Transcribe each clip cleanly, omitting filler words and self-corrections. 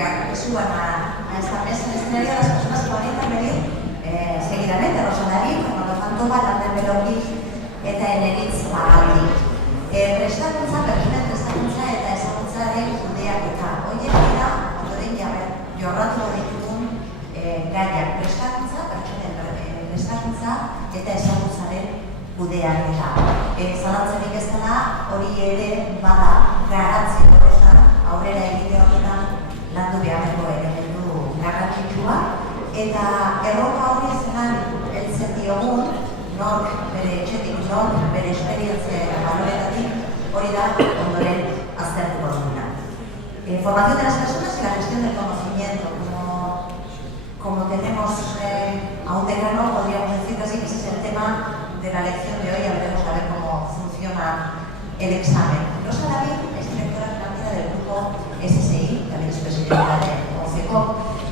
que suban a esta mesa en escenario las personas que van a intervenir seguidamente. Rosa David, Fernando Fantoma, Lander Beloki eta Eneritz Magaldi. Prestakuntza, pertsonen prestakuntza eta ezagutzaren kudeaketa. Horiek dira, ondoren jorratu ditugun gaiak. Prestakuntza, pertsonen prestakuntza eta ezagutzaren kudeaketa. Zalantzarik ez dela, hori ere bada garrantzi horretan, aurrera egite horretan landu beharreko elementu garrantzitsua. Eta erronka hori zelan heltzen diogun, nork bere etxetik, nork bere esperientzia baloretatik, hori da ondoren aztertuko duguna. Formación de las personas y la gestión del conocimiento. Como tenemos a un decano, podríamos decir casi que ese es el tema de la lección de hoy. Veremos a ver cómo funciona el examen. Rosa David es directora financiera del grupo SSI, también es presidenta de OCECO.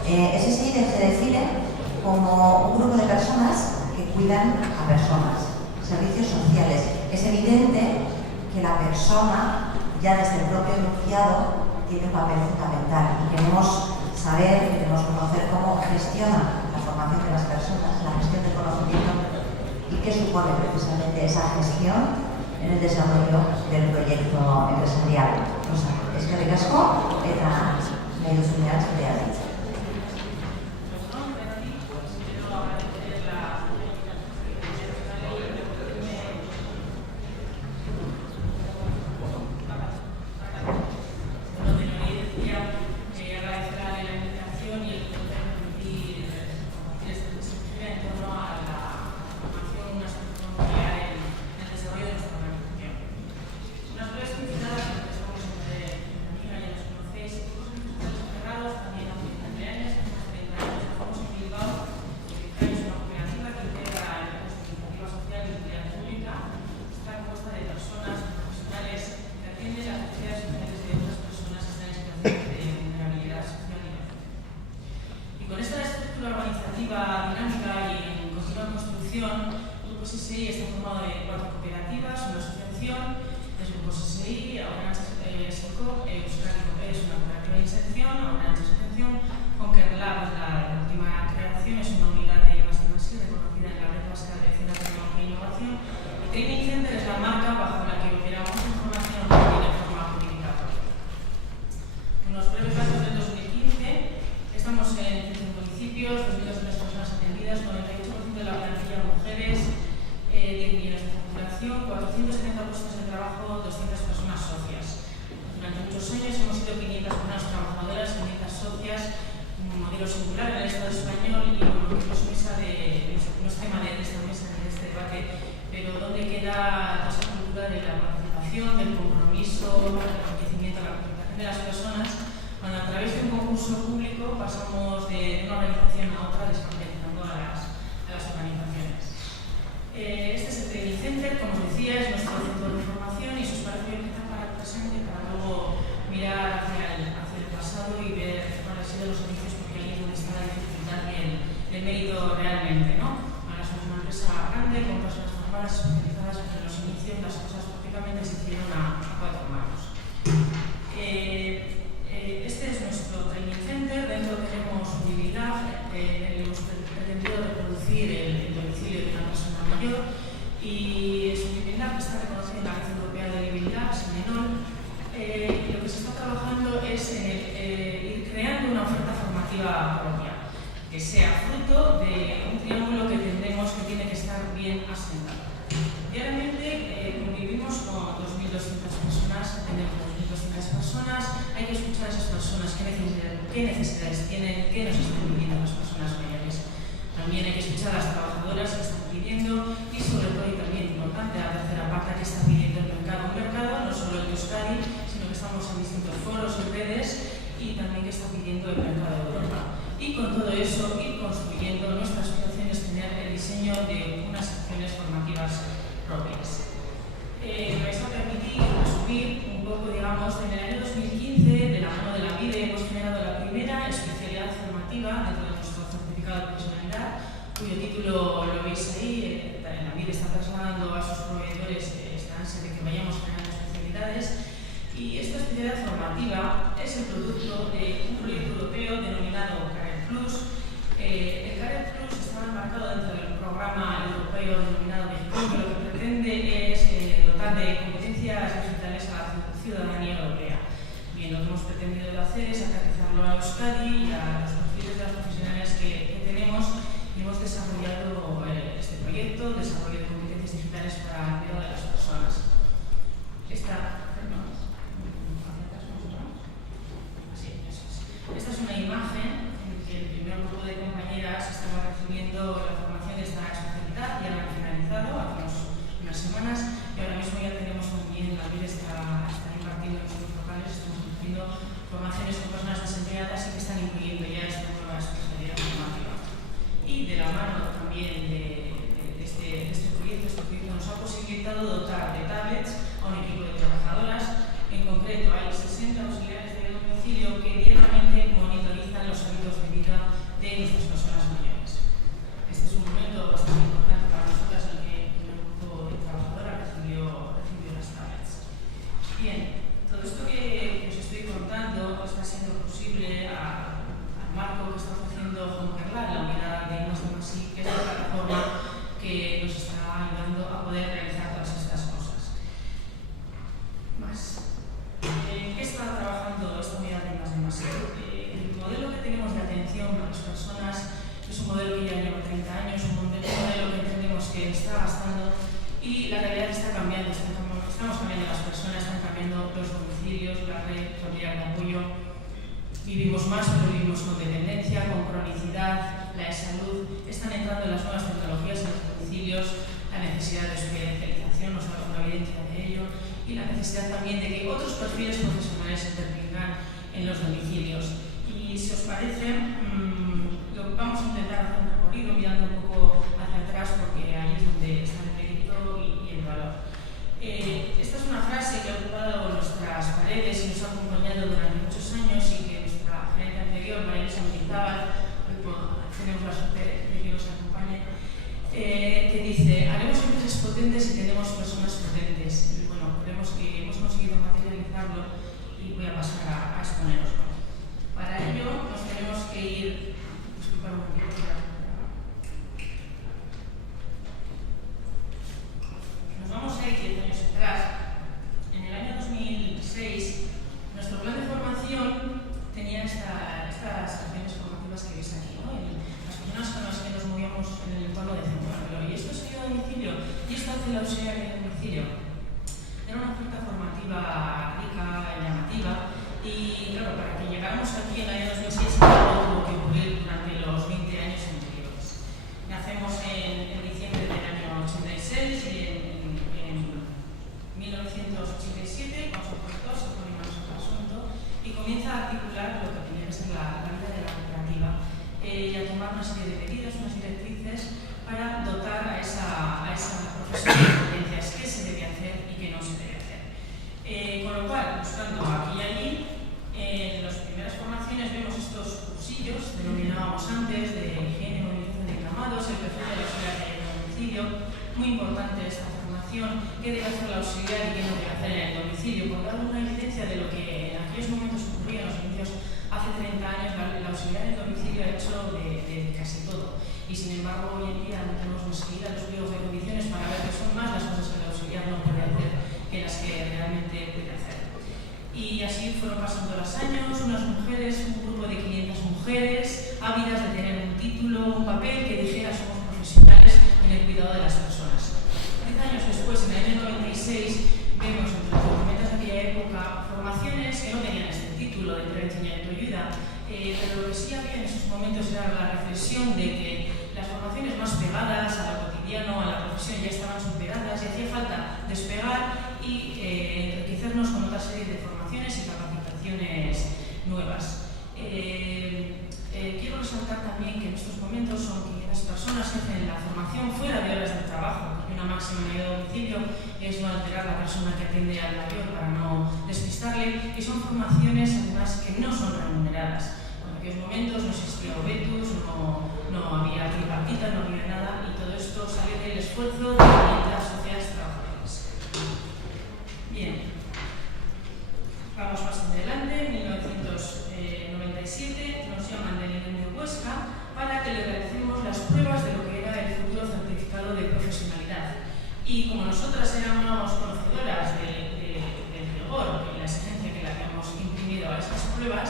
SSI se define como un grupo de personas que cuidan a personas, servicios sociales. Es evidente que la persona, ya desde el propio enunciado, tiene un papel fundamental y queremos saber, queremos conocer cómo gestiona la formación de las personas, la gestión del conocimiento y qué supone precisamente esa gestión en el desarrollo del proyecto empresarial. Rosa, eskerrik asko eta nahi duzunean zurea ditza. Y esta especialidad formativa es el producto de un proyecto hacer es aterrizarlo a Euskadi y a los perfiles de las profesionales que tenemos, y hemos desarrollado este proyecto, desarrollo de competencias digitales para el cuidado de las personas. Esta es una imagen en la que el primer grupo de compañeras estaba recibiendo la formación de esta especialidad, ya la han finalizado hace unas semanas, y ahora mismo ya tenemos también, la vida está impartiendo en nuestros locales, estamos haciendo formaciones con personas desempleadas y que están incluyendo ya esta nueva especialidad formativa. Y de la mano también de este proyecto nos ha posibilitado dotar de tablets a un equipo de trabajadoras. En concreto, hay 60 auxiliares de domicilio que directamente monitorizan los hábitos de vida de nuestras personas mayores. Este es un momento bastante importante para nosotras en el que el grupo de trabajadoras recibió las tablets. Bien, todo esto que os estoy contando está siendo posible al marco que está ofreciendo Jonkerland, la unidad de I+D+I, que es la plataforma que nos está ayudando a poder realizar todas estas cosas. ¿En qué está trabajando esta unidad de I+D+I? El modelo que tenemos de atención a las personas es un modelo que ya lleva 30 años, un modelo que entendemos que está gastando, y la realidad está cambiando. Estamos cambiando las personas, están cambiando los domicilios, la red familiar de apoyo. Vivimos más, pero vivimos con dependencia, con cronicidad, la de salud. Están entrando las nuevas tecnologías en los domicilios, la necesidad de su especialización, nos da una evidencia de ello, y la necesidad también de que otros perfiles profesionales intervengan en los domicilios. Y si os parece, vamos a intentar hacer un recorrido mirando un poco hacia atrás, porque ahí es donde está el mérito y el valor. Esta es una frase que ha ocupado nuestras paredes y nos ha acompañado durante muchos años, y que nuestra gerente anterior, María-Elisa Mendizábal, tenemos la suerte de que nos acompañe, que dice: haremos empresas potentes y tenemos personas potentes. Y bueno, creemos que hemos conseguido materializarlo, y voy a pasar a exponeroslo. Para ello nos tenemos que ir, disculpad un momentito, nos vamos a ir 10 años atrás. En el año 2006, nuestro plan de formación tenía estas acciones formativas que veis aquí, ¿no? Las personas con las que nos movíamos en el entorno de Centro. ¿Y esto es ayuda a domicilio? ¿Y esto hace la auxiliar de domicilio? Era una oferta formativa rica y llamativa, y claro, para que llegáramos aquí en el año 2006, algo tuvo que ocurrir durante los 20 años anteriores. Nacemos en diciembre del año 86 y en 1987, con su puesto, se pone manos al asunto y comienza a articular lo que tenía que ser la vida de la cooperativa, y a tomar una serie de medidas, unas directrices para dotar a esa profesión de competencias, qué se debe hacer y qué no se debe hacer. Con lo cual, buscando aquí y allí, en las primeras formaciones vemos estos cursillos, denominábamos antes, de higiene y movilización de encamados, el perfil del auxiliar de domicilio. Muy importante esta formación, qué debe hacer el auxiliar y qué no debe hacer en el domicilio, por dar una evidencia de lo que en aquellos momentos ocurría en los inicios hace 30 años. El auxiliar en el domicilio ha hecho de casi todo, y sin embargo hoy en día no tenemos ni siquiera los pliegos de condiciones para ver que son más las cosas que el auxiliar no puede hacer que las que realmente puede hacer. Y así fueron pasando los años, unas mujeres, un grupo de 500 mujeres, ávidas de tener un título, un papel que dijera somos profesionales en el cuidado de las personas. 10 años después, en el año 96, vemos entre los documentos de aquella época formaciones que no tenían este título de prevención y autoayuda, pero lo que sí había en esos momentos era la reflexión de que las formaciones más pegadas a lo cotidiano, a la profesión, ya estaban superadas y hacía falta despegar y enriquecernos con otra serie de formaciones y capacitaciones nuevas. Quiero resaltar también que en estos momentos son 500 personas que hacen la formación fuera de horas de trabajo, porque una máxima en el domicilio es no alterar a la persona que atiende al mayor para no despistarle, y son formaciones además que no son remuneradas. En aquellos momentos no existía Obetus, no había tripartita, no había nada, y todo esto sale del esfuerzo de las sociedades trabajadoras. Bien, vamos más adelante. En 1997 nos llaman del INEM de Huesca para que le realicemos las pruebas de lo que era el futuro certificado de profesionalidad. Y como nosotras éramos conocedoras del rigor y la exigencia que le habíamos imprimido a esas pruebas,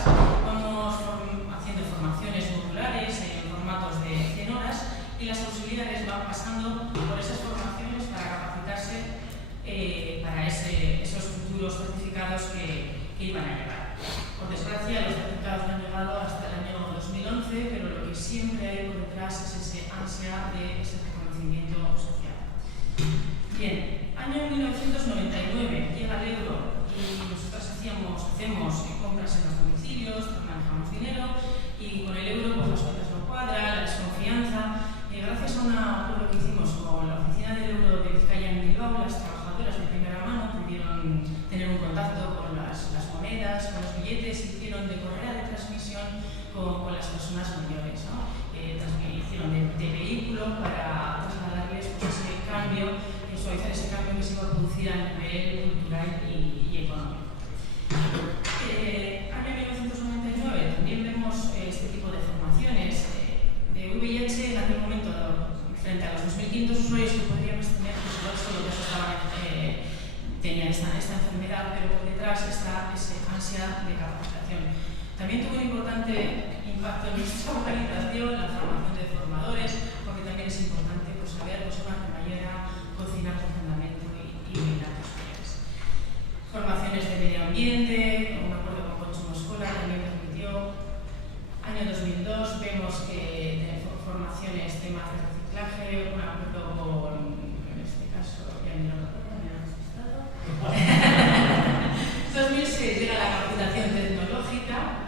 pasando por esas formaciones para capacitarse para esos futuros certificados que iban a llegar. Por desgracia, los certificados no han llegado hasta el año 2011, pero lo que siempre hay por detrás es ese ansia de ese reconocimiento social. Bien, año 1999, llega el euro y nosotros hacemos compras en los domicilios, manejamos dinero y con el euro pues las cuentas no cuadran, la desconfianza. Gracias a un acuerdo que hicimos con la oficina del euro de Vizcaya en Bilbao, las trabajadoras de primera mano pudieron tener un contacto con las monedas, con los billetes, hicieron de correa de transmisión con las personas mayores, ¿no? Hicieron de vehículo para trasladarles pues, ese cambio, suavizar ese cambio que se iba a producir a nivel cultural y económico. Año 1999 también vemos este tipo de formaciones de VIH en aquel momento frente a los 2.500 usuarios que podríamos tener, pues solo los tenían esta enfermedad, pero por detrás está esa ansia de capacitación. También tuvo un importante impacto en nuestra organización, la formación de formadores, porque también es importante pues, saber una cremallera, cocinar con fundamento y datos reales. Formaciones de medio ambiente, un acuerdo con Consumo Escola también permitió. Año 2002 vemos que formaciones, temas de reciclaje, un acuerdo con, en este caso, ya me lo recuerdo, me lo he registrado. 2006 llega la capacitación tecnológica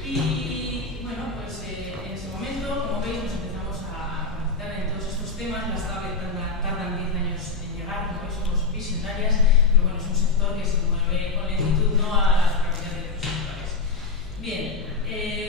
y, bueno, pues en ese momento, como veis, nos empezamos a capacitar en todos estos temas. Las tablets tardan 10 años en llegar, como veis, somos visionarias, pero bueno, es un sector que se mueve con lentitud, no a la rapidez de los sectores. Bien,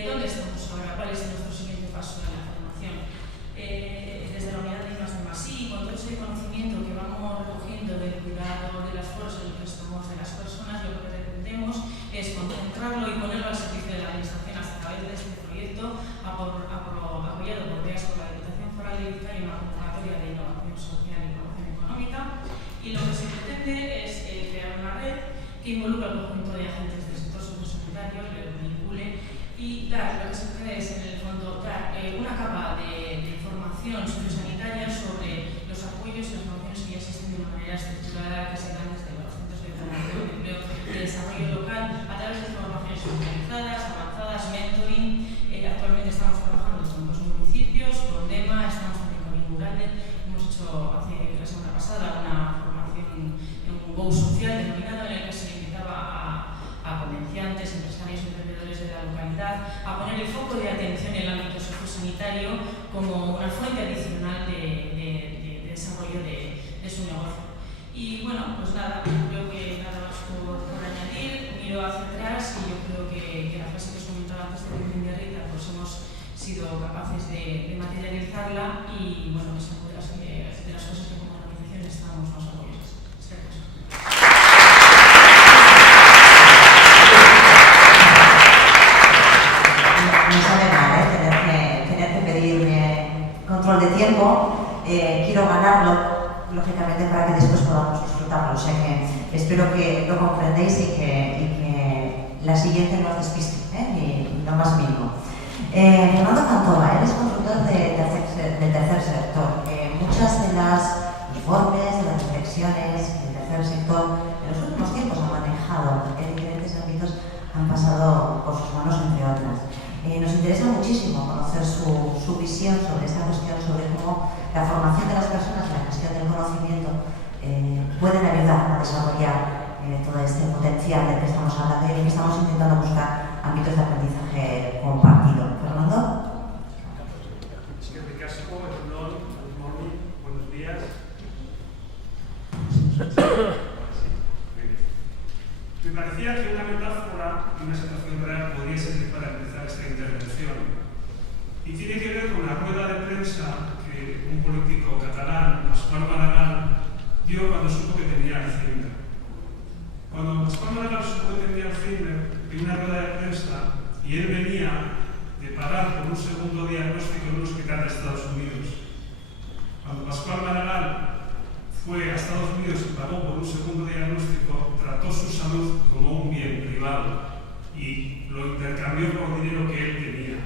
¿dónde estamos ahora? ¿Cuál es nuestro siguiente paso en la formación? Desde la unidad de I+D+I, con todo ese conocimiento que vamos recogiendo del cuidado, de las fuerzas en lo que estamos de las personas, lo que pretendemos es concentrarlo y ponerlo al servicio de la administración a través de este proyecto apoyado por BEAS, por la Diputación Foral de Vizcaya, y una convocatoria de innovación social y promoción económica. Y lo que se pretende es crear una red que involucre al conjunto de agentes del sector sociosanitario, lo vincule y dar, lo que se pretende es en el fondo dar una capa de información sociosanitaria sobre los apoyos y las promociones que ya existen de una manera estructurada, que se dan desde los centros de formación, de empleo, de desarrollo local, a través de formaciones especializadas, avanzadas, mentoring. Actualmente estamos trabajando con 2 municipios, con DEMA, estamos también con Inmuralde. Hemos hecho hace la semana pasada una formación en un Go social denominado, en el que se invitaba a comerciantes, empresarios, emprendedores de la localidad a poner el foco de atención en el ámbito sociosanitario como una fuente adicional de desarrollo de su negocio. Y bueno, pues nada, creo que nada más por añadir, miro hacia atrás y yo creo que la frase que os comentaba antes de Rita, pues hemos sido capaces de materializarla y bueno, es una de las cosas que como organización estamos más orgullosos. No sabe mal, tener que pedir control de tiempo. Quiero ganarlo, lógicamente, para que después podamos disfrutarlo. O sea que espero que lo comprendéis y que la siguiente no os despiste, ni lo más mínimo. Fernando Cantova, él es consultor del tercer sector. Muchas de las informes, de las reflexiones del tercer sector en los últimos tiempos ha manejado en diferentes ámbitos, han pasado por sus manos, entre otras. Nos interesa muchísimo conocer su visión sobre esta cuestión, sobre cómo la formación de las personas, la gestión del conocimiento, pueden ayudar a desarrollar todo este potencial del que estamos hablando y del que estamos intentando buscar ámbitos de aprendizaje compartido. Fernando. Buenos días. Me parecía que una metáfora de una situación real podría servir para empezar esta intervención. Y tiene que ver con la rueda de prensa que un político catalán, Pasqual Maragall, dio cuando supo que tenía Alzheimer. Cuando Pasqual Maragall supo que tenía Alzheimer, dio una rueda de prensa y él venía de parar por un segundo diagnóstico en un hospital de Estados Unidos. Cuando Pasqual Maragall fue a Estados Unidos y pagó por un segundo diagnóstico, trató su salud como un bien privado y lo intercambió por dinero que él tenía.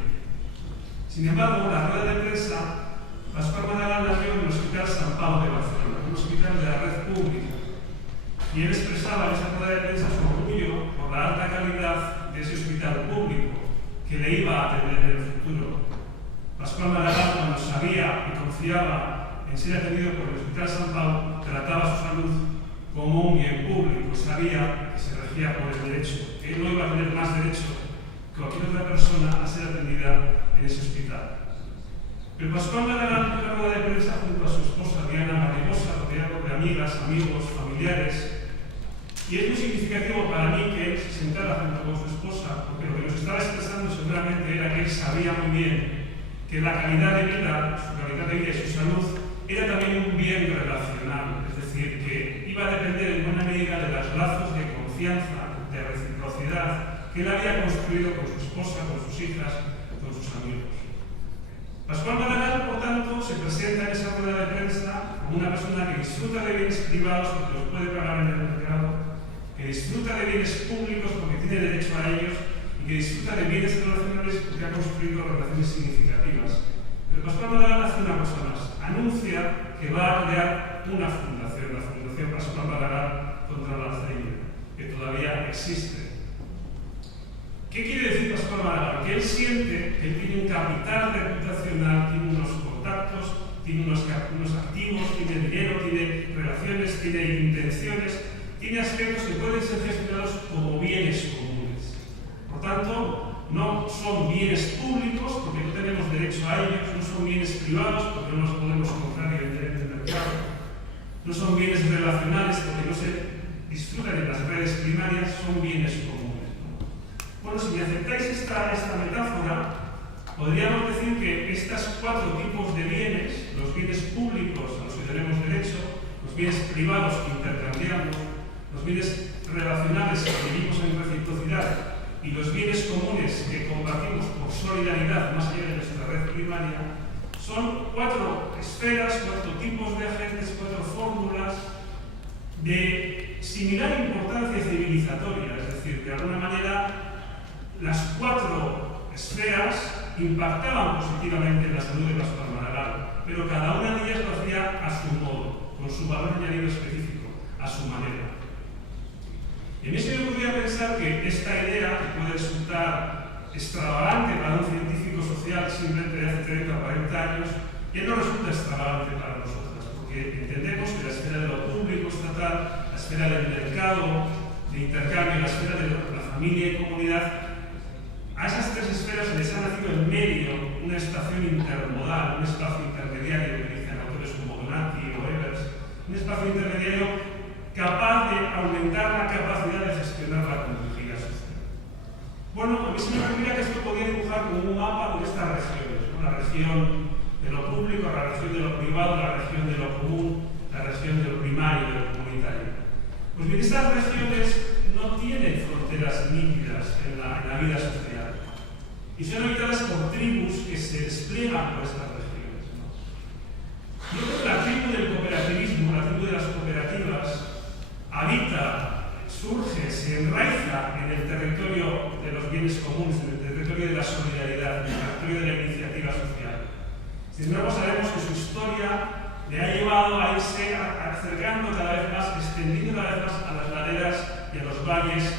Sin embargo, la rueda de prensa Pascual Maragall nació en el Hospital Sant Pau de Barcelona, un hospital de la red pública, y él expresaba en esa rueda de prensa su orgullo por la alta calidad de ese hospital público que le iba a atender en el futuro. Pascual Maragall, cuando sabía y confiaba en ser atendido por el Hospital Sant Pau, trataba su salud como un bien público, sabía que se regía por el derecho, que él no iba a tener más derecho que cualquier otra persona a ser atendida en ese hospital. Pero Pascual Maragall dio la rueda de prensa junto a su esposa Diana Garrigosa, rodeado de amigas, amigos, familiares. Y es muy significativo para mí que él se sentara junto con su esposa, porque lo que nos estaba expresando seguramente era que él sabía muy bien que la calidad de vida, su calidad de vida y su salud era también un bien relacional, es decir, que iba a depender en buena medida de los lazos de confianza, de reciprocidad que él había construido con su esposa, con sus hijas, con sus amigos. Pascual Maragall, por tanto, se presenta en esa rueda de prensa como una persona que disfruta de bienes privados porque los puede pagar en el mercado, que disfruta de bienes públicos porque tiene derecho a ellos y que disfruta de bienes relacionales porque ha construido relaciones significativas. Pero Pascual Maragall hace una cosa más, anuncia que va a crear una fundación, la Fundación Pascual Maragall contra la Alzheimer, que todavía existe. ¿Qué quiere decir Pascual Maragall? Que él siente que él tiene un capital reputacional, tiene unos contactos, tiene unos activos, tiene dinero, tiene relaciones, tiene intenciones, tiene aspectos que pueden ser gestionados como bienes comunes. Por tanto, no son bienes públicos porque no tenemos derecho a ellos, no son bienes privados porque no los podemos comprar y vender en el mercado, no son bienes relacionales porque no se disfrutan en las redes primarias, son bienes comunes. Bueno, si me aceptáis esta metáfora, podríamos decir que estos cuatro tipos de bienes, los bienes públicos a los que tenemos derecho, los bienes privados que intercambiamos, los bienes relacionales que vivimos en reciprocidad y los bienes comunes que compartimos por solidaridad más allá de nuestra red primaria, son cuatro esferas, cuatro tipos de agentes, cuatro fórmulas de similar importancia civilizatoria, es decir, de alguna manera las cuatro esferas impactaban positivamente en la salud de Pascual Maragall, pero cada una de ellas lo hacía a su modo, con su valor añadido específico, a su manera. En eso yo podría pensar que esta idea, que puede resultar extravagante para un científico social simplemente de hace 30 o 40 años, ya no resulta extravagante para nosotros, porque entendemos que la esfera de lo público estatal, la esfera del mercado, de intercambio, la esfera de la familia y comunidad, a esas tres esferas se les ha nacido en medio una estación intermodal, un espacio intermediario que dicen autores como Donati o Evers, un espacio intermediario capaz de aumentar la capacidad de gestionar la complejidad social. Bueno, a mí se me ocurría que esto podía dibujar como un mapa con estas regiones, ¿no? La región de lo público, la región de lo privado, la región de lo común, la región de lo primario y de lo comunitario. Pues bien, estas regiones no tienen fronteras nítidas en la vida social y son habitadas por tribus que se despliegan por estas regiones, ¿no? Yo creo que la tribu del cooperativismo, la tribu de las cooperativas, habita, surge, se enraiza en el territorio de los bienes comunes, en el territorio de la solidaridad, en el territorio de la iniciativa social. Sin embargo, sabemos que su historia le ha llevado a irse acercando cada vez más, extendiendo cada vez más a las laderas y a los valles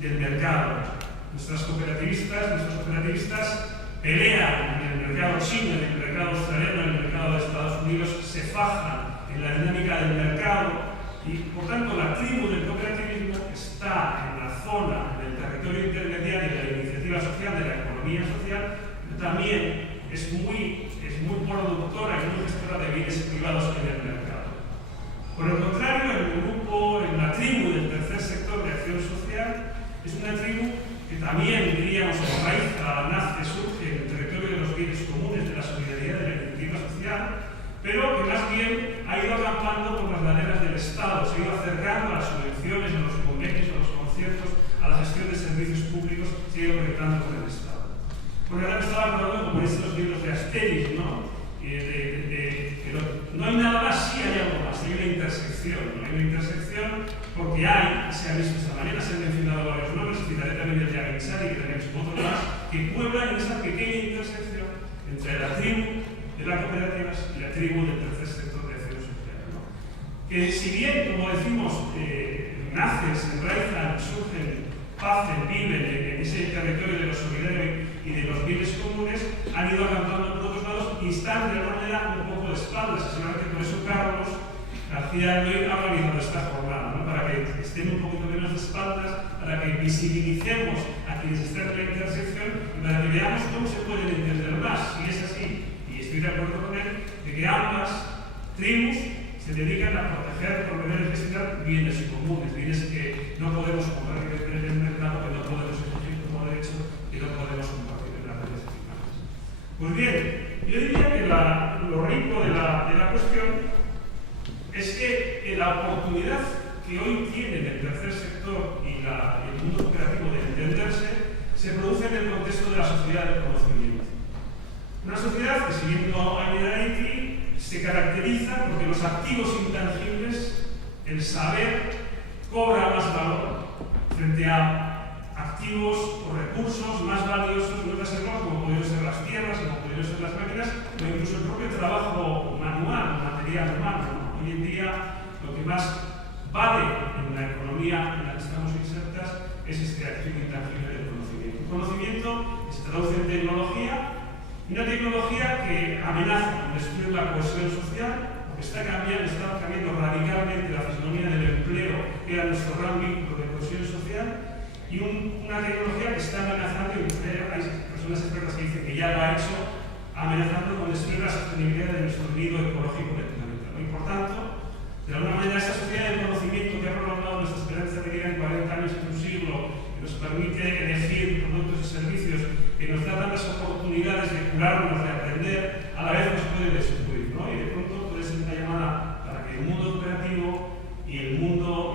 del mercado. Nuestros cooperativistas pelean en el mercado chino, en el mercado australiano, en el mercado de Estados Unidos, se fajan en la dinámica del mercado y, por tanto, la tribu del cooperativismo está en la zona, en el territorio intermediario de la iniciativa social, de la economía social, pero también es muy productora y muy gestora de bienes privados en el mercado. Por el contrario, el grupo, en la tribu del tercer sector de acción social, es una tribu que también, diríamos, enraiza, nace, surge en el territorio de los bienes comunes, de la solidaridad, de la iniciativa social, pero que más bien ha ido acampando por las laderas del Estado, se ha ido acercando a las subvenciones, a los convenios, a los conciertos, a la gestión de servicios públicos, se ha ido conectando con el Estado. Por ahora me estaba acordando, como dicen los libros de Asterix, ¿no? No hay nada más, sí hay algo más, hay una intersección, ¿no? Hay una intersección porque se ha visto de esta manera, se han mencionado varios nombres, citaré también el de Aguinsari, que tenemos otros más, que pueblan en esa pequeña intersección entre la tribu de las cooperativas y la tribu del tercer sector de acción social, ¿no? Que si bien, como decimos, nacen, se enraizan, surgen, pacen, viven en ese territorio de lo solidario y de los bienes comunes, han ido acampando por otros lados y están de alguna manera un poco de espaldas. Seguramente por eso Carlos García Aldoy ha organizado esta jornada, ¿no? Para que estén un poquito menos de espaldas, para que visibilicemos a quienes están en la intersección y para que veamos cómo se pueden entender más. Si es así, y estoy de acuerdo con él, de que ambas tribus se dedican a proteger, promover y gestionar bienes comunes, bienes que no podemos comprar y vender en el mercado, que no podemos elegir como derecho, que no podemos compartir en las redes digitales. Pues bien, yo diría que lo rico de la cuestión es que la oportunidad que hoy tienen el tercer sector y el mundo cooperativo de entenderse se produce en el contexto de la sociedad del conocimiento. Una sociedad que, siguiendo a Identity, se caracteriza porque los activos intangibles, el saber, cobra más valor frente a activos o recursos más valiosos en otras épocas, como pudieron ser las tierras, como pudieron ser las máquinas, o incluso el propio trabajo manual, material humano, ¿no? Hoy en día lo que más vale en la economía en la que estamos insertas es este activo intangible del conocimiento. El conocimiento se traduce en tecnología, y una tecnología que amenaza con destruir la cohesión social, porque está cambiando radicalmente la fisonomía del empleo, que era nuestro gran vínculo de cohesión social, y una tecnología que está amenazando, y hay personas expertas que dicen que ya lo ha hecho, amenazando con destruir la sostenibilidad de nuestro nido ecológico del planeta, ¿no? Y por tanto, de alguna manera, esa sociedad del conocimiento que ha prolongado nuestra esperanza de vida en 40 años, en un siglo, que nos permite elegir productos y servicios, que nos da tantas oportunidades de curarnos, de aprender, a la vez nos puede destruir, ¿no? Y de pronto puede ser una llamada para que el mundo cooperativo y el mundo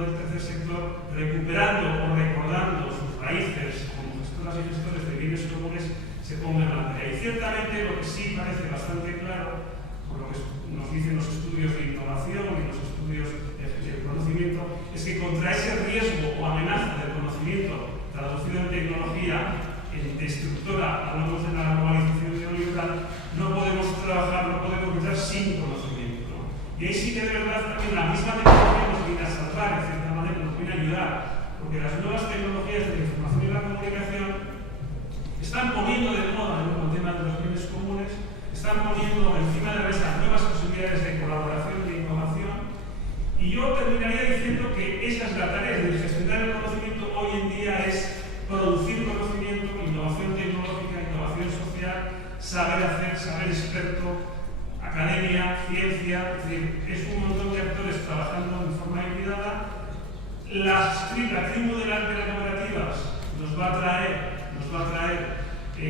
del tercer sector, recuperando o recordando sus raíces como gestoras y gestores de bienes comunes, se pongan a la tarea. Y ciertamente lo que sí parece bastante claro, por lo que nos dicen los estudios de innovación y los estudios del conocimiento, es que contra ese riesgo o amenaza del conocimiento traducido en tecnología destructora, hablamos de la globalización neoliberal, no podemos trabajar, no podemos luchar sin conocimiento, ¿no? Y ahí sí que de verdad también la misma tecnología nos viene a salvar, de cierta manera nos viene a ayudar, porque las nuevas tecnologías de la información y la comunicación están poniendo de moda el tema de los bienes comunes, están poniendo encima de la mesa nuevas posibilidades de colaboración y de innovación, y yo terminaría diciendo que esa es la tarea de gestionar el conocimiento hoy en día, es producir conocimiento, innovación tecnológica, innovación social, saber hacer, saber experto, academia, ciencia, es decir, es un montón de actores trabajando de forma hibridada. La tribu de las cooperativas nos va a traer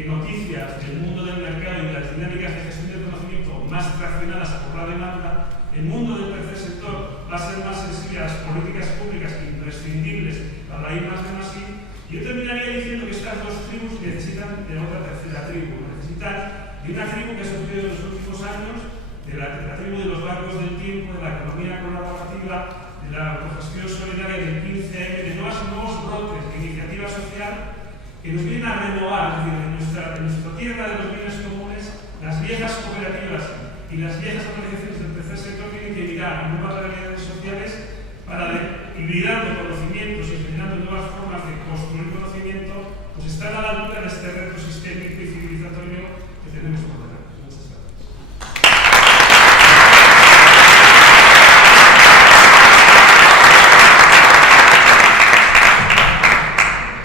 noticias del mundo del mercado y de las dinámicas de gestión del conocimiento más traccionadas por la demanda. El mundo del tercer sector va a ser más sensible a las políticas públicas imprescindibles para la I+D+I. Yo terminaría diciendo que estas dos tribus necesitan de otra tercera tribu, necesitan de una tribu que ha surgido en los últimos años, de la tribu de los bancos del tiempo, de la economía colaborativa, de la autogestión solidaria del 15M, de nuevos brotes de iniciativa social que nos vienen a renovar, es decir, en nuestra tierra de los bienes comunes, las viejas cooperativas y las viejas organizaciones del tercer sector tienen que mirar a nuevas realidades sociales para hibridando conocimientos y generando nuevas formas de construir conocimiento, pues están a la altura de este reto sistémico y civilizatorio que tenemos por delante. Muchas gracias.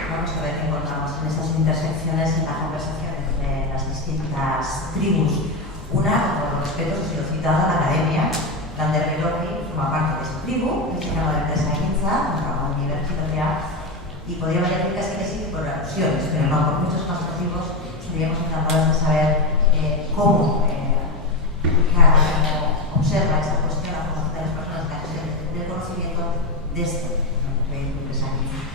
Vamos a ver qué encontramos en estas intersecciones en la conversación entre las distintas tribus. Una, por respeto, que se lo he citado a la academia, Lander Belorri forma parte de esta tribu, que se llama la empresa INSA, una universidad, y podríamos decir que sí por alusiones, pero no, por muchos más motivos. Estaríamos encantados de saber cómo observa esta cuestión la formación de las personas que acceden del conocimiento de esta empresa INSA.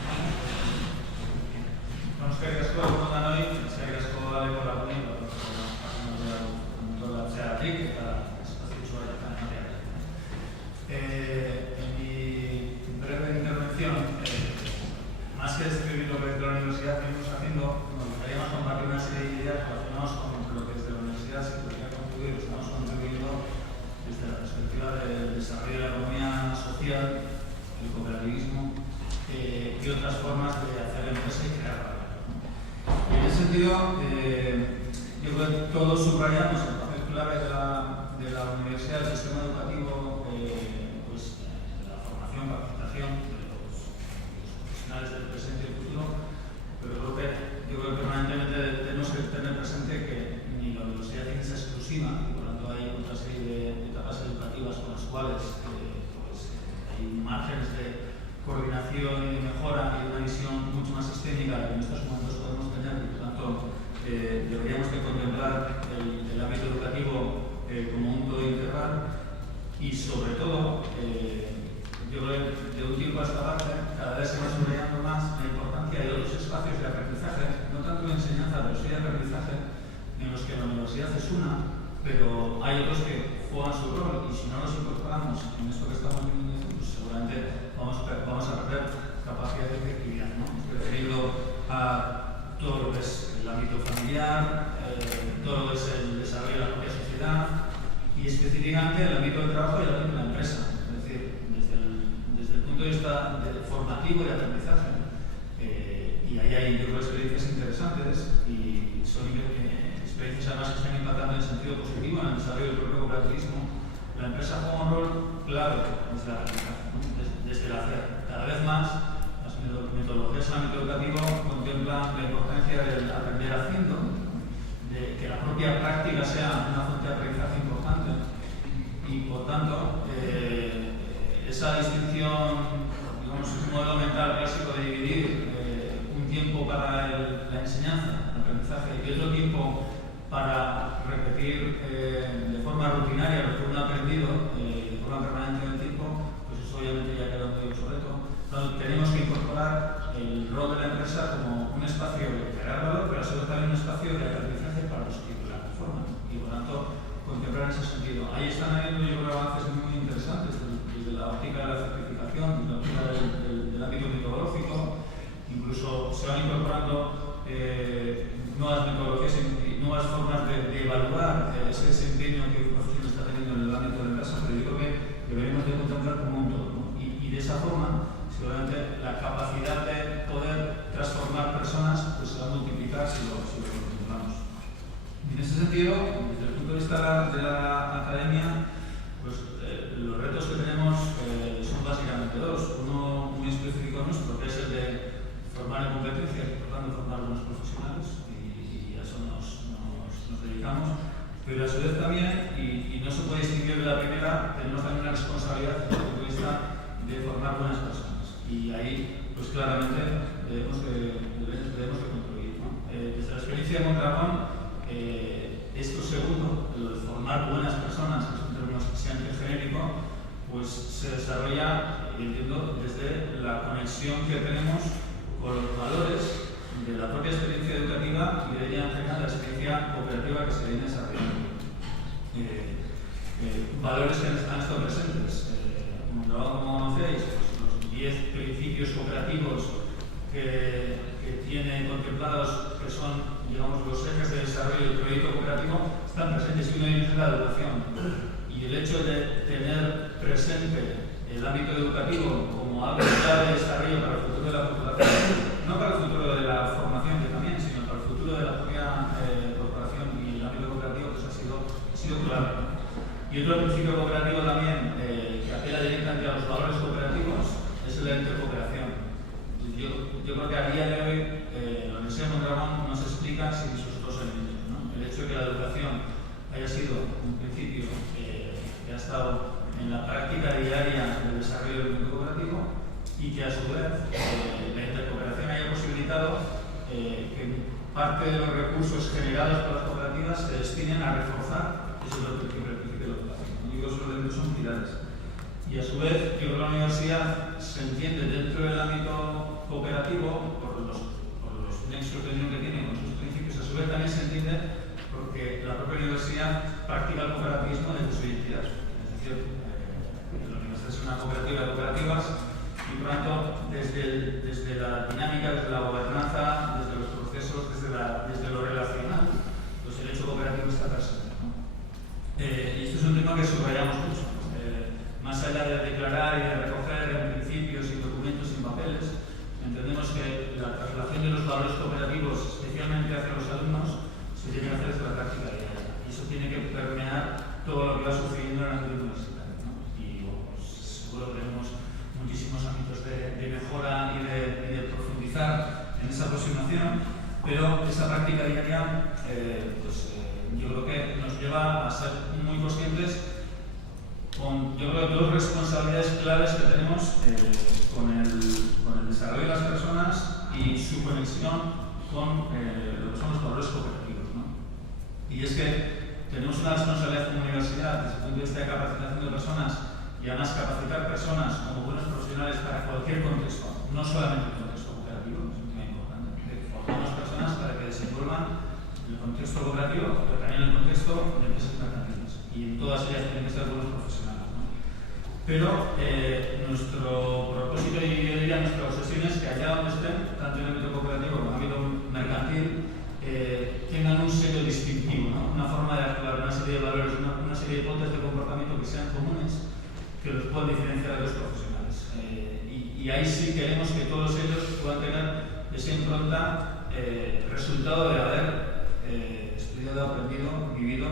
Eskerrik asko egunotan hori, eskerrik asko Alekora Guni, montolatzeagatik eta espaziotxua emateagatik. En mi breve intervención, más que describir lo que desde la universidad venimos haciendo, nos gustaría más compartir una serie de ideas relacionadas con lo que desde la universidad se podría contribuir estudio que estamos contribuyendo desde la perspectiva del desarrollo de la economía social, el cooperativismo y otras formas de hacer empresa y crear valor. Y en ese sentido, yo creo que todos subrayamos el papel clave de la universidad, del sistema educativo, pues, la formación, capacitación de los profesionales del presente y del futuro, pero yo creo que permanentemente tenemos que tener presente que ni la universidad tiene esa exclusiva, y por lo tanto hay otra serie de etapas educativas con las cuales pues, hay márgenes de coordinación y de mejora y de una visión mucho más sistémica que en estos momentos podemos tener, y por tanto deberíamos de contemplar el ámbito educativo como un todo integral, y sobre todo yo creo que de un tiempo a esta parte cada vez se va subrayando más la importancia de otros espacios de aprendizaje, no tanto de enseñanza, pero sí de aprendizaje, en los que la universidad es una, pero hay otros que juegan su rol, y si no los incorporamos en esto que estamos viendo, pues seguramente vamos a perder capacidad de efectividad, ¿no? Referido a todo lo que es el ámbito familiar, todo lo que es el desarrollo de la propia sociedad, y específicamente el ámbito del trabajo y el ámbito de la empresa. Es decir, desde el punto de vista formativo y de aprendizaje, y ahí hay, yo creo, experiencias interesantes, y son experiencias además que están impactando en sentido positivo en el desarrollo del propio cooperativismo. La empresa juega un rol clave desde la aprendizaje, ¿no? Desde el hacer. Cada vez más las metodologías del ámbito educativo contemplan la importancia del aprender haciendo, de que la propia práctica sea una fuente de aprendizaje importante, y por tanto esa distinción, digamos, es un modelo mental clásico de dividir un tiempo para la enseñanza, el aprendizaje, y otro tiempo para repetir de forma rutinaria lo que uno ha aprendido de forma permanente en el tiempo, pues eso obviamente ya queda muy obsoleto. Entonces, tenemos que incorporar el rol de la empresa como un espacio de crear valor, pero a su vez también un espacio de aprendizaje para los que la forman, y por tanto contemplar en ese sentido. Ahí están habiendo, yo creo, avances muy interesantes desde la óptica de la certificación, desde la óptica del ámbito metodológico. Incluso se van incorporando nuevas metodologías y nuevas formas de evaluar ese desempeño que un profesional está teniendo en el ámbito de la empresa, pero yo creo que deberíamos de contemplar como un todo, ¿no? Y de esa forma, seguramente la capacidad de poder transformar personas pues se va a multiplicar si lo contemplamos. Y en ese sentido, desde el punto de vista de la academia, pues los retos que tenemos son básicamente dos. Uno muy específico nuestro, que es el de formar en competencia, y por tanto formar buenos profesionales, y a eso nos dedicamos, pero a su vez también, y no se puede distinguir de la primera, tenemos también una responsabilidad desde el punto de vista de formar buenas personas, y ahí pues claramente debemos de contribuir, ¿no? Desde la experiencia de Mondragón, esto segundo, lo de formar buenas personas, que es un término excesivamente genérico, pues se desarrolla, entiendo, desde la conexión que tenemos con los valores de la propia experiencia educativa y de ella en general la experiencia cooperativa que se viene desarrollando. Valores que han estado presentes. Como conocéis, pues, los 10 principios cooperativos que tiene contemplados, que son, digamos, los ejes de desarrollo del proyecto cooperativo, están presentes, y uno de ellos es la educación. Y el hecho de tener presente el ámbito educativo como algo clave de desarrollo para el futuro de la corporación, no para el futuro de la formación, que también, sino para el futuro de la propia corporación y el ámbito cooperativo, pues ha sido clave. Y otro principio cooperativo también que apela directamente a los valores cooperativos es el de la intercooperación. Yo creo que a día de hoy la Universidad de Mondragón nos explica sin esos dos elementos, ¿no? El hecho de que la educación haya sido un principio que ha estado en la práctica diaria del desarrollo del mundo cooperativo, y que a su vez la intercooperación haya posibilitado que parte de los recursos generados por las cooperativas se destinen a reforzar ese principio de la educación. Digo, esos elementos son pilares. Y a su vez, yo creo que la universidad se entiende dentro del ámbito cooperativo por los nexos de unión que tiene con sus principios. A su vez también se entiende porque la propia universidad practica el cooperativismo desde su identidad. Es decir, la universidad es una cooperativa de cooperativas, y por tanto, desde la dinámica, desde la gobernanza, desde los procesos, desde lo relacional, pues el hecho cooperativo está presente, ¿no? Pero esa práctica diaria, yo creo que nos lleva a ser muy conscientes con, yo creo, dos responsabilidades claves que tenemos con el desarrollo de las personas y su conexión con lo que son los valores cooperativos, ¿no? Y es que tenemos una responsabilidad como universidad desde el punto de vista de capacitación de personas y además capacitar personas como buenos profesionales para cualquier contexto, no solamente el contexto cooperativo, es un tema importante, que formamos personas para que desenvuelvan el contexto cooperativo, pero también el contexto de empresas mercantiles. Y en todas ellas tienen que ser buenos profesionales, ¿no? Pero nuestro propósito y yo diría nuestra obsesión es que allá donde estén, tanto en el ámbito cooperativo como en el ámbito mercantil, tengan un sello distintivo, ¿no? Una forma de actuar, una serie de valores, una serie de pautas de comportamiento que sean comunes, que los puedan diferenciar de los profesionales. Y ahí sí queremos que todos ellos puedan tener esa impronta resultado de haber estudiado, aprendido, vivido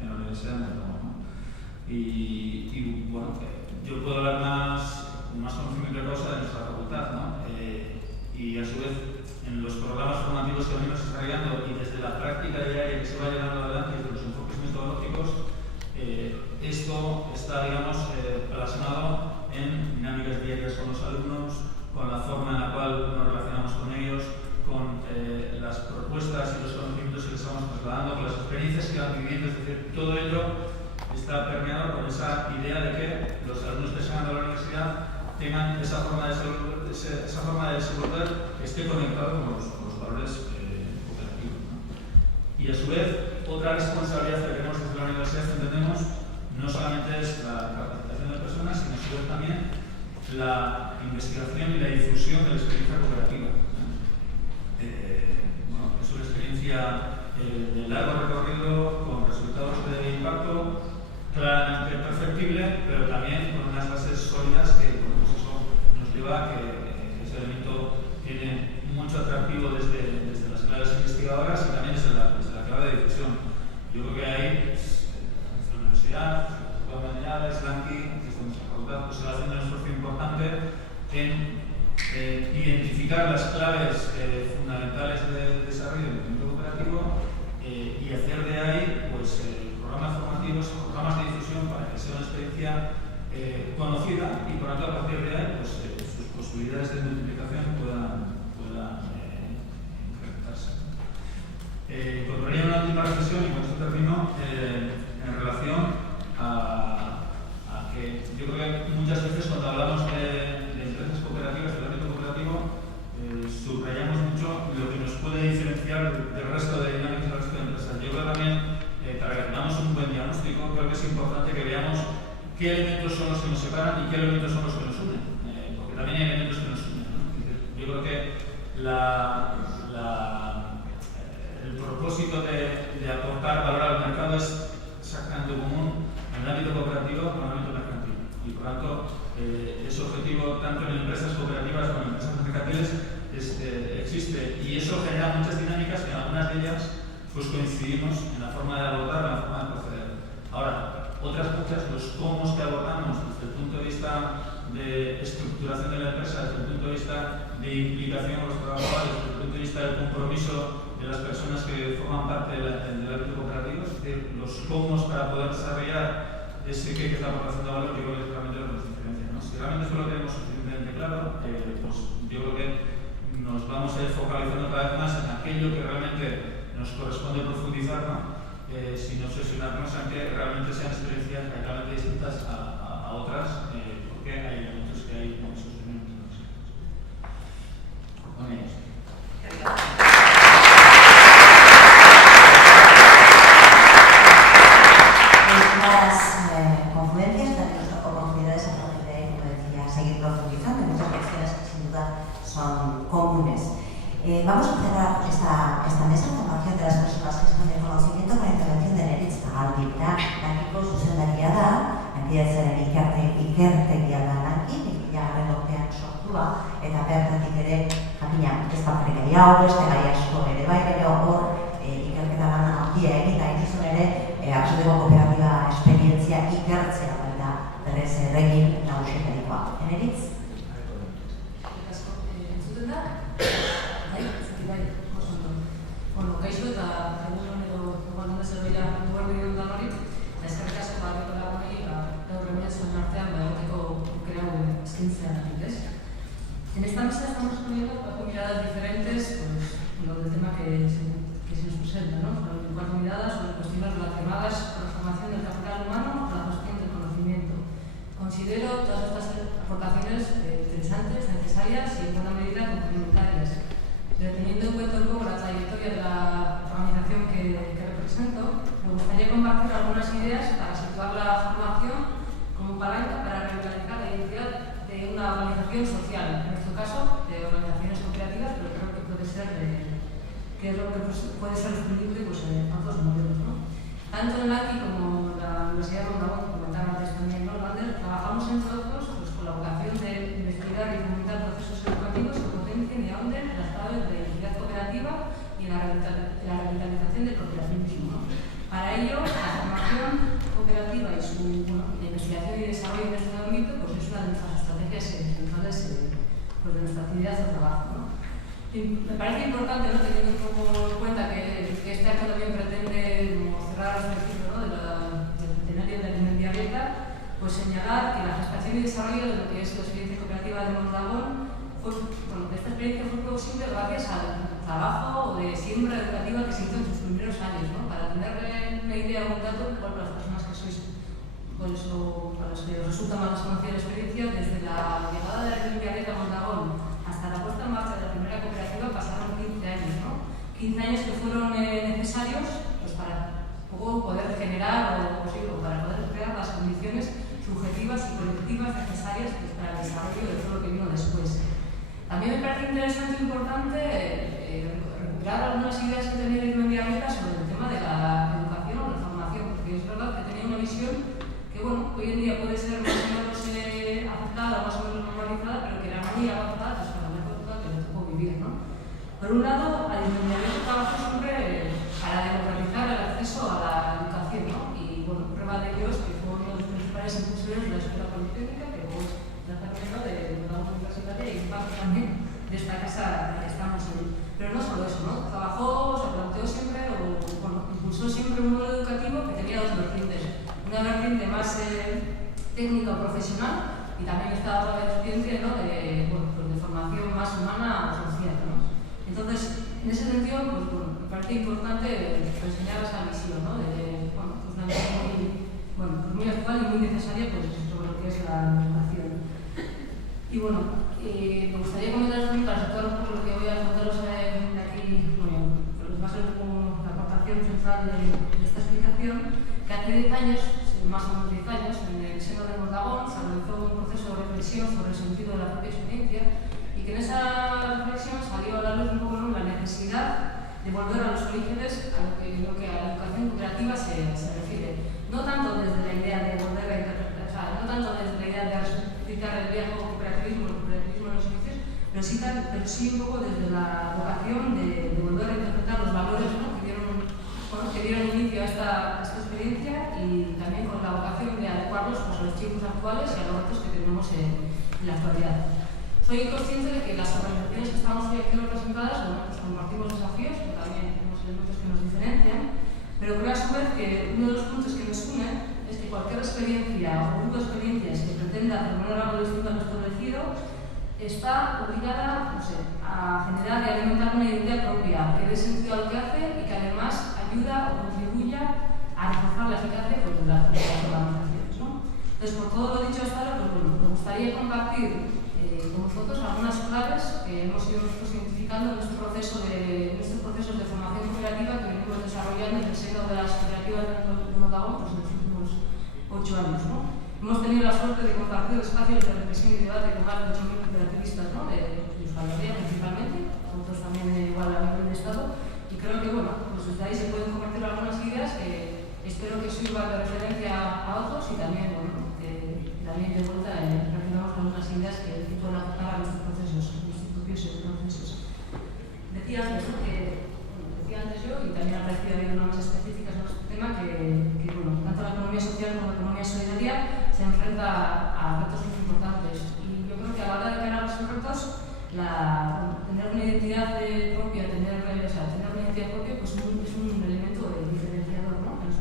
en la Universidad de Mondragón, ¿no? Y bueno, yo puedo hablar más conocimiento de causa de nuestra facultad, ¿no? Y a su vez en los programas formativos que venimos desarrollando y desde la práctica diaria que se va llevando adelante y desde los enfoques metodológicos, esto está, digamos, plasmado en dinámicas diarias con los alumnos, con la forma en la cual nos relacionamos con ellos, con las propuestas y los conocimientos que les estamos trasladando, con las experiencias que van viviendo, es decir, todo ello está permeado con esa idea de que los alumnos que salgan de la universidad tengan esa forma de desenvolver que esté conectado con los valores cooperativos, ¿no? Y a su vez, otra responsabilidad que tenemos desde la universidad, entendemos, no solamente es la capacitación de personas, sino a su vez también la investigación y la difusión de la experiencia cooperativa, ¿no? Bueno, es una experiencia de largo recorrido, con resultados de impacto claramente perceptible, pero también con unas bases sólidas que, bueno, pues eso nos lleva a que ese elemento tiene mucho atractivo desde las claves investigadoras y también desde la clave de difusión. Yo creo que ahí, desde la universidad, desde la humanidad, Slanky, desde nuestra facultad, pues se va haciendo un esfuerzo importante en identificar las claves fundamentales de desarrollo del movimiento cooperativo y hacer de ahí pues, programas formativos, programas de difusión para que sea una experiencia conocida y por lo tanto a partir de ahí pues, sus posibilidades de multiplicación puedan incrementarse. Encontraría una última reflexión y con esto termino en relación a que yo creo que muchas veces cuando hablamos de empresas cooperativas, del ámbito cooperativo, subrayamos mucho lo que nos puede diferenciar del resto de dinámicas del resto de empresas. Yo creo también, para que tengamos un buen diagnóstico, creo que es importante que veamos qué elementos son los que nos separan y qué elementos son los que nos unen, porque también hay elementos que nos unen, ¿no? Yo creo que el propósito de aportar valor al mercado es exactamente común en el ámbito cooperativo como en el ámbito mercantil. Y por tanto, ese objetivo tanto en empresas cooperativas como en empresas mercantiles existe. Y eso genera muchas dinámicas que en algunas de ellas pues coincidimos en la forma de abordar, en la forma de proceder. Ahora, otras muchas, los cómo que abordamos desde el punto de vista de estructuración de la empresa, desde el punto de vista de implicación con los trabajadores, desde el punto de vista del compromiso de las personas que forman parte del ámbito cooperativo, es decir, los cómo para poder desarrollar ese que está aportando valor, yo creo que es realmente lo que nos diferencia, ¿no? Si realmente eso lo tenemos suficientemente claro, pues yo creo que nos vamos a ir focalizando cada vez más en aquello que realmente nos corresponde profundizar, ¿no? Sin obsesionarnos en que realmente sean experiencias radicalmente distintas a otras, porque hay elementos que hay que sostener con ellos. Las confluencias tenemos oportunidades a partir de ahí, como decía, seguir profundizando en muchas cuestiones que sin duda son comunes. Vamos a cerrar esta mesa en formación de las personas que están de conocimiento con la intervención de Neritz Zagaldi. Dakiko zuzendaria da, Lankidetzaren ikertegia da Lanki, Jagarren urtean sortua, eta bertatik ere, jakina, ez bakarrik gai hau, beste gai asko ere bai, baina hor ikerketa lan handia egin da ikizun ere, Absoluteko kooperatiba esperientzia ikertzea baita berrez erregin nagusitarikoa. Neritz? Entzuten da? Bai, oso ondo. mesa estamos poniendo 4 miradas diferentes pues, del tema que se nos presenta, ¿no? 4 miradas sobre cuestiones relacionadas con la formación del capital humano, con la gestión del conocimiento. Considero todas estas aportaciones interesantes, necesarias y en buena medida complementarias. Pero teniendo en cuenta un poco la trayectoria de la organización que represento, me gustaría compartir algunas ideas para situar la formación como palanca para revitalizar la identidad de una organización social, en nuestro caso de organizaciones cooperativas, pero creo que puede ser que es lo que puede ser disponible pues, en otros modelos, ¿no? Tanto en LACI como en la Universidad de Mondragón, que comentaba antes también, ¿no? Trabajamos entre otros pues, con la vocación de investigar y fomentar procesos educativos que potencien y ahonden las claves de la identidad cooperativa y la revitalización del cooperativismo, ¿no? Para ello, la formación cooperativa y su investigación y desarrollo en este ámbito pues, es una de nuestras estrategias centrales pues, de nuestra actividad de trabajo, ¿no? Y me parece importante, ¿no? Teniendo un poco en cuenta que este acto también pretende cerrar los principios, ¿no? del centenario de la Mendiarrieta, pues señalar que la gestación y desarrollo de lo que es la experiencia cooperativa de Mondragón, pues, bueno, esta experiencia fue posible gracias al trabajo de siembra educativa que se hizo en sus primeros años, ¿no? Para tener una idea o un dato, para las personas que sois, pues, o para los que os resulta más desconocida la experiencia, desde la llegada de la Mendiarrieta a Mondragón hasta la puesta en marcha de la primera cooperativa pasaron 15 años, ¿no? 15 años que fueron necesarios pues, para poder generar o para poder crear las condiciones subjetivas y colectivas necesarias pues, para el desarrollo de todo lo que vino después. También me parece interesante e importante recuperar algunas ideas que tenía Irene Mendiarrieta sobre el tema de la educación o la formación, porque es verdad que tenía una visión que bueno, hoy en día puede ser más o menos aceptada, más o menos normalizada, pero que era muy avanzada pues, para la época que le tocó vivir, ¿no? Por un lado, Irene Mendiarrieta trabajó siempre para democratizar el acceso a la educación, ¿no? Y bueno, prueba de ello es que fue uno de los principales impulsores de la Escuela Politécnica, que luego es lanzamiento de la universitaria y parte también de esta casa en la que estamos hoy. Pero no solo eso, ¿no? Trabajó, se planteó siempre, impulsó siempre un modelo educativo que tenía dos vertientes. Una vertiente más técnica o profesional y también esta otra vertiente, ¿no? de formación más humana o social, ¿no? Entonces, en ese sentido, pues, me parece importante enseñar esa visión, ¿no? De una visión muy actual y muy necesaria pues, sobre lo que es la educación. Y bueno, me gustaría comentar también para situar un poco lo que voy a contaros de aquí, pues va a ser como la aportación central de esta explicación, que hace 10 años, más o menos 10 años, en el seno de Mondragón se realizó un proceso de reflexión sobre el sentido de la propia experiencia y que en esa reflexión salió a la luz un poco la necesidad de volver a los orígenes a lo que a la educación cooperativa se refiere. No tanto desde la idea de volver a interpretar, o sea, no tanto desde la idea de resucitar el viejo cooperativismo, el cooperativismo de los inicios, pero sí un poco desde la vocación de volver a interpretar los valores, ¿no? que dieron inicio a esta experiencia y también con la vocación de adecuarlos pues, a los tiempos actuales y a los retos que tenemos en la actualidad. Soy consciente de que las organizaciones que estamos aquí representadas, pues compartimos desafíos, pero también tenemos elementos que nos diferencian, pero creo a su vez que uno de los puntos que nos une es que cualquier experiencia o grupo de experiencias que pretenda proponer algo distinto a lo establecido está obligada, no sé, a generar y alimentar una identidad propia que dé sentido a lo que hace y que además ayuda o contribuya a reforzar la eficacia pues, de las organizaciones, ¿no? Entonces, por todo lo dicho hasta ahora, pues, me gustaría compartir con vosotros algunas claves que hemos ido nosotros identificando en estos procesos de formación cooperativa que venimos desarrollando en el seno de las cooperativas de Mondragón pues, en los últimos 8 años, ¿no? Hemos tenido la suerte de compartir espacios de reflexión y debate con más de 8.000 cooperativistas, ¿no? de Euskal principalmente, otros también igual a nivel de Estado, y creo que bueno, pues desde ahí se pueden convertir algunas ideas que espero que sirvan de referencia a otros y también, bueno, también de vuelta relacionamos con algunas ideas que pueden aportar a nuestros procesos, a nuestros propios procesos. Decía antes yo, y también ha parecido haber unas más específicas sobre este tema, que bueno, tanto la economía social como la economía solidaria se enfrenta a retos muy importantes. Y yo creo que a la hora de encarar esos retos, tener una identidad propia, tener una identidad propia pues es un elemento diferenciador, ¿no? Que nos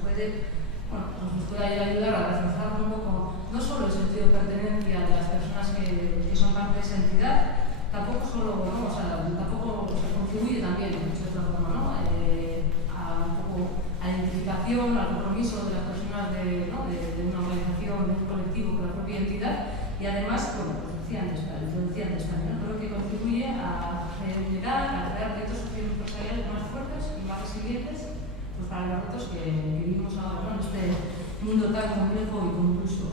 puede ayudar a reforzar un poco no solo el sentido de pertenencia de las personas que son parte de esa entidad, tampoco solo, ¿no? O sea, tampoco se contribuye también, de cierta forma, ¿no? A un poco a la identificación, al compromiso de las personas de una organización, de un colectivo con la propia entidad, y además, bueno, lo decía antes también, ¿no? Creo que contribuye a generar, a crear retos socioempresariales más fuertes y más resilientes, pues para los retos que vivimos ahora, ¿no? En este mundo tan complejo y convulso.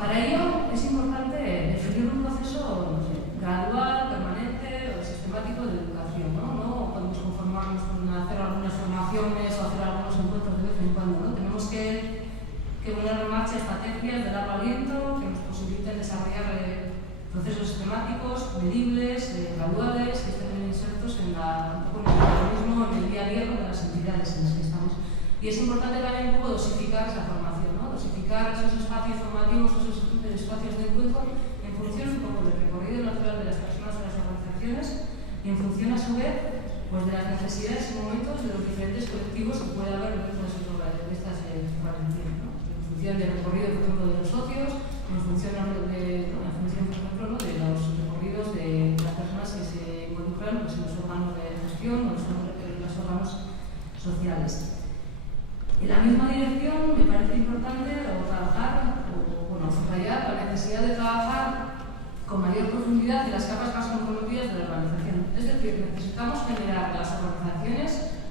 Para ello es importante definir un proceso, no sé, gradual, permanente o sistemático de educación, ¿no? No podemos conformarnos con hacer algunas formaciones o hacer algunos encuentros de vez en cuando, ¿no? Tenemos que poner en marcha estrategias de largo aliento que nos posibiliten desarrollar procesos sistemáticos, medibles, graduales, que estén insertos en el mecanismo, en el día a día de las entidades en las que estamos. Y es importante también un poco dosificar esa formación, ¿no? Dosificar esos espacios formativos, esos espacios de encuentro en función un poco del recorrido natural de las personas, de las organizaciones, y en función a su vez pues, de las necesidades y momentos de los diferentes colectivos que puede haber dentro de estas organizaciones, ¿no? En función del recorrido, por ejemplo, de los socios, en función, por ejemplo, ¿no? de los recorridos de las personas que se involucran pues, en los órganos de gestión o en los órganos sociales. En la misma dirección me parece importante trabajar o subrayar la necesidad de trabajar con mayor profundidad en las capas más comprometidas de la organización. Es decir, necesitamos generar en las organizaciones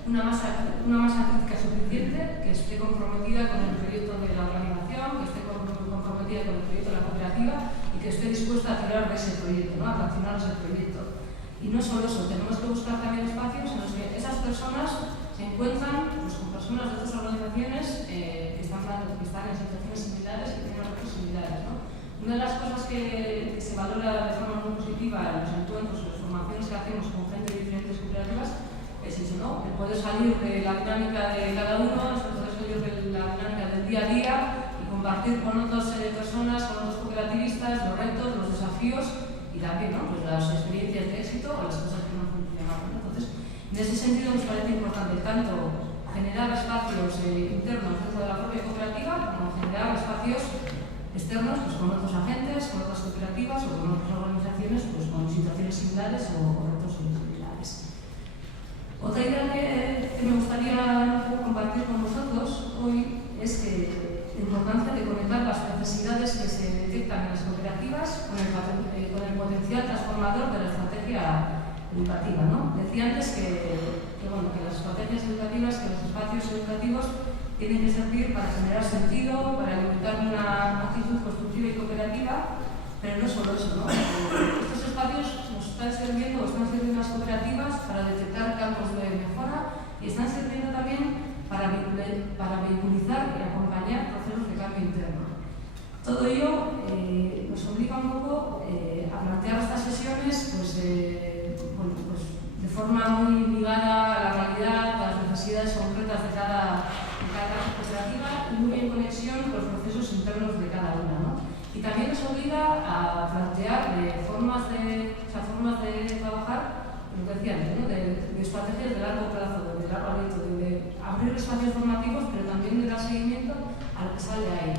una masa crítica suficiente que esté comprometida con el proyecto de la organización, que esté comprometida con el proyecto de la cooperativa y que esté dispuesta a tirar de ese proyecto, ¿no? A traccionar ese proyecto. Y no solo eso, tenemos que buscar también espacios en los que esas personas se encuentran pues, con personas de otras organizaciones que están en situaciones similares y tienen retos similares, ¿no? Una de las cosas que se valora de forma muy positiva en los encuentros, en las formaciones que hacemos con gente de diferentes cooperativas, es eso, ¿no? El poder salir de la dinámica de cada uno, el poder salir de la dinámica del día a día y compartir con otras personas, con otros cooperativistas, los retos, los desafíos y también, ¿no? Pues las experiencias de éxito o las cosas que no funcionaban, ¿no? Entonces, en ese sentido nos parece importante tanto generar espacios internos dentro de la propia cooperativa como generar espacios externos pues, con otros agentes, con otras cooperativas o con otras organizaciones pues, con situaciones similares o retos similares. Otra idea que me gustaría compartir con vosotros hoy es que la importancia de conectar las necesidades que se detectan en las cooperativas con el potencial transformador de la estrategia educativa, ¿no? Decía antes que las estrategias educativas, que los espacios educativos tienen que servir para generar sentido, para alimentar una actitud constructiva y cooperativa, pero no solo eso, ¿no? Estos espacios nos están sirviendo las cooperativas para detectar campos de mejora y están sirviendo también para vehiculizar y acompañar procesos de cambio interno. Todo ello nos obliga un poco a plantear estas sesiones pues, de forma muy ligada a la realidad, a las necesidades concretas de cada cooperativa y muy en conexión con los procesos internos de cada una, ¿no? Y también nos obliga a plantear formas de trabajar, lo que decía antes, ¿no? de estrategias de largo plazo, de largo aliento, de abrir espacios formativos, pero también de dar seguimiento a lo que sale ahí.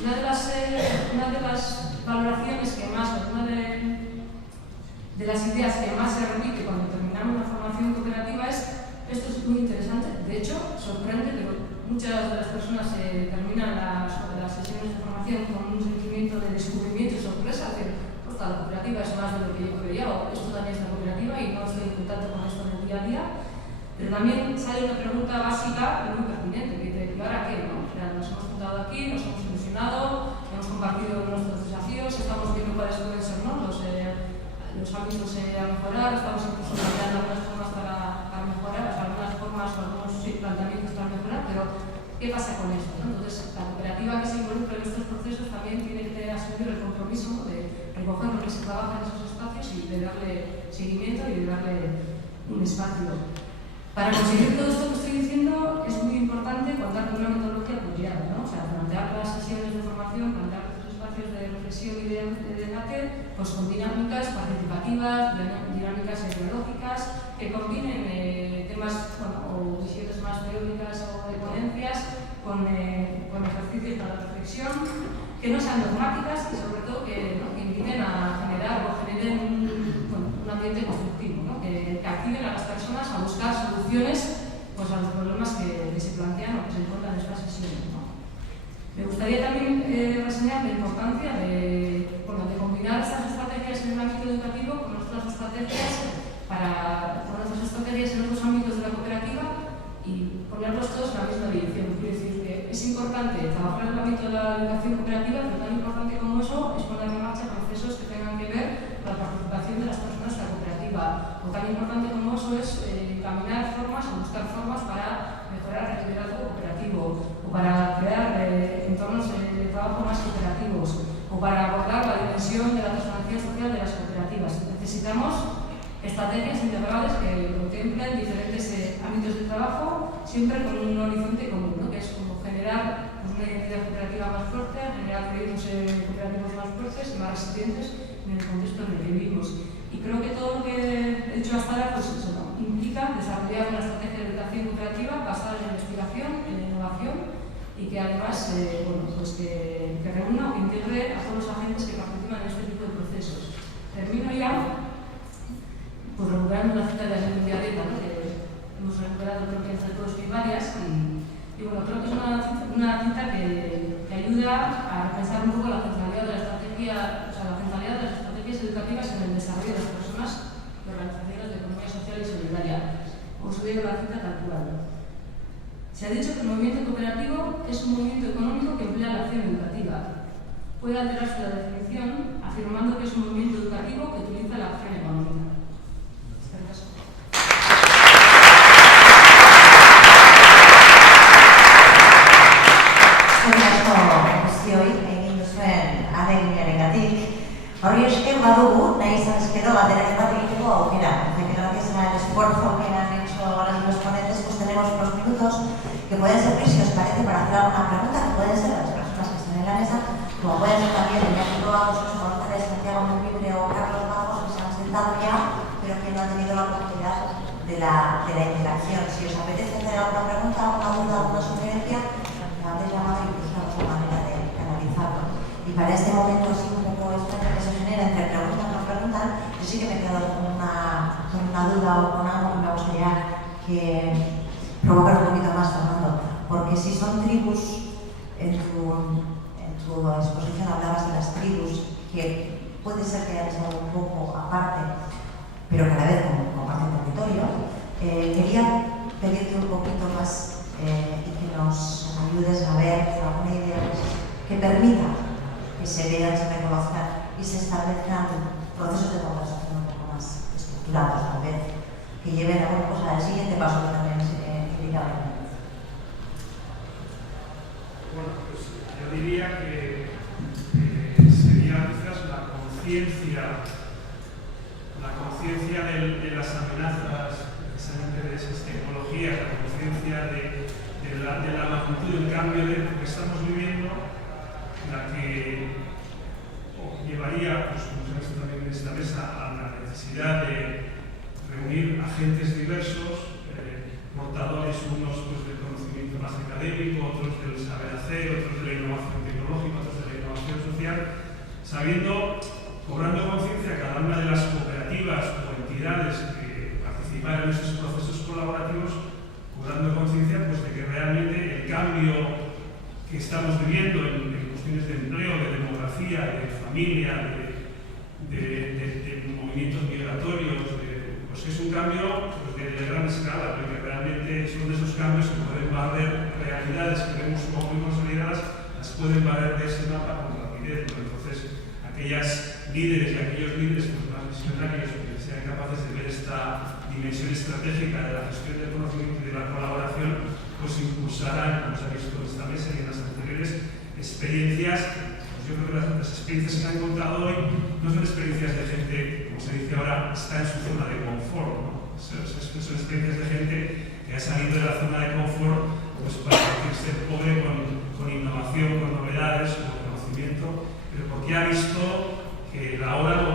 Una de las valoraciones que más, una de las ideas que más se repite cuando terminamos la formación cooperativa es: esto es muy interesante. De hecho, sorprende, pero muchas de las personas terminan las sesiones de formación con un sentimiento de descubrimiento y sorpresa, de la cooperativa es más de lo que yo creía, o esto también es la cooperativa y no estoy en contacto con esto en el día a día. Pero también sale una pregunta básica y muy pertinente, que dice: ¿y ahora qué? ¿No? O sea, nos hemos juntado aquí, nos hemos ilusionado, hemos compartido nuestros desafíos, estamos viendo cuáles pueden ser, ¿no? los ámbitos a mejorar, estamos incluso planteando algunas formas para mejorar, o sea, algunas formas o algunos planteamientos para mejorar, pero ¿qué pasa con esto? ¿No? Entonces, la cooperativa que se involucra en estos procesos también tiene que asumir el compromiso de recoger lo que se trabaja en esos espacios y de darle seguimiento y de darle un espacio. Para conseguir todo esto que estoy diciendo es muy importante contar con una metodología apropiada, ¿no? O sea, plantear las sesiones de formación, plantear los espacios de reflexión y de debate pues con dinámicas participativas, dinámicas ideológicas, que combinen temas o visiones más teóricas o de ponencias con ejercicios para la reflexión, que no sean dogmáticas y sobre todo que inviten a generar o generen un ambiente constructivo, ¿no? que activen a las personas a buscar soluciones pues, a los problemas que se plantean o que se encuentran en estas sesiones, ¿no? Me gustaría también reseñar la importancia de combinar estas estrategias en el ámbito educativo con otras estrategias en otros ámbitos de la cooperativa y ponerlos todos en la misma dirección. Quiero decir que es importante trabajar en el ámbito de la educación cooperativa, pero tan importante como eso es poner en marcha procesos que tengan que ver con la participación de las personas de la cooperativa. O tan importante como eso es caminar formas o buscar formas para mejorar el liderazgo cooperativo o para crear entornos de trabajo más cooperativos o para abordar la dimensión de la transformación social de las cooperativas. Necesitamos estrategias integrales que contemplen diferentes ámbitos de trabajo, siempre con un horizonte común, ¿no? Que es como generar una identidad cooperativa más fuerte, generar proyectos cooperativos más fuertes y más resistentes en el contexto en el que vivimos. Y creo que todo lo que he dicho hasta ahora pues eso, ¿no? Implica desarrollar una estrategia de educación cooperativa basada en la investigación, en la innovación y que además que reúna o que integre a todos los agentes que participan en este tipo de procesos. Termino ya pues recuperando la cita de la mundialeta, ¿no? Que hemos recuperado creo que entre todos primarias y bueno, creo que es una cita que ayuda a pensar un poco la centralidad de la estrategia, la centralidad de las estrategias educativas en el desarrollo de las personas y organizaciones de economía social y solidaria. Os leo la cita tal cual. Se ha dicho que el movimiento cooperativo es un movimiento económico que emplea la acción educativa. Puede alterarse la definición afirmando que es un movimiento educativo que utiliza la acción económica. Hori esker badugu, nahi izan ezkero batera bat egiteko aukera. Que gracias al esfuerzo que han hecho los ponentes, pues tenemos unos minutos que pueden servir, si os parece, para hacer alguna pregunta, que pueden ser a las personas que están en la mesa, como pueden ser también Iñaki Vagos, González, Santiago Montibre o Carlos Vagos, que se han sentado ya, pero que no han tenido la oportunidad de la interacción. Si os apetece hacer alguna pregunta, alguna duda, alguna sugerencia, me habéis llamado y buscamos una manera de canalizarlo. Y para este momento, sí, un poco extraño que se genera entre preguntas y no preguntan, yo sí que me he quedado con una duda o con algo que me gustaría que provocar un poquito más, Fernando. Porque si son tribus, en tu exposición hablabas de las tribus, que puede ser que hayan estado un poco aparte, pero cada vez comparten territorio. Quería pedirte un poquito más y que nos ayudes a ver alguna idea que permita que se vean, se reconozcan y se establezcan procesos de conversación un poco más estructurados, tal vez, que lleven a una cosa al siguiente paso que también quería ver. Bueno, pues yo diría que sería quizás la conciencia de las amenazas precisamente de esas tecnologías, la conciencia de la magnitud del cambio de lo que estamos viviendo, la que llevaría, pues, como se ha visto también en esta mesa, a la necesidad de reunir agentes diversos, portadores unos pues, del conocimiento más académico, otros del saber hacer, otros de la innovación tecnológica, otros de la innovación social, sabiendo, cobrando conciencia cada una de las cooperativas o entidades que participan en esos procesos colaborativos, cobrando conciencia pues, de que realmente el cambio que estamos viviendo en cuestiones de empleo, de demografía, de familia, de movimientos migratorios, pues es un cambio pues, de gran escala, porque realmente son de esos cambios que pueden barrer realidades que vemos como muy consolidadas, las pueden barrer de ese mapa con rapidez. Entonces, aquellas líderes y aquellos líderes pues, más visionarios que sean capaces de ver esta dimensión estratégica de la gestión del conocimiento y de la colaboración, pues impulsarán, como se ha visto en esta mesa y en las anteriores, experiencias. Pues yo creo que las experiencias que han contado hoy no son experiencias de gente, como se dice ahora, está en su zona de confort, ¿no? Son experiencias de gente que ha salido de la zona de confort pues, para sentirse pobre con innovación, con novedades, con conocimiento, pero porque ha visto que la hora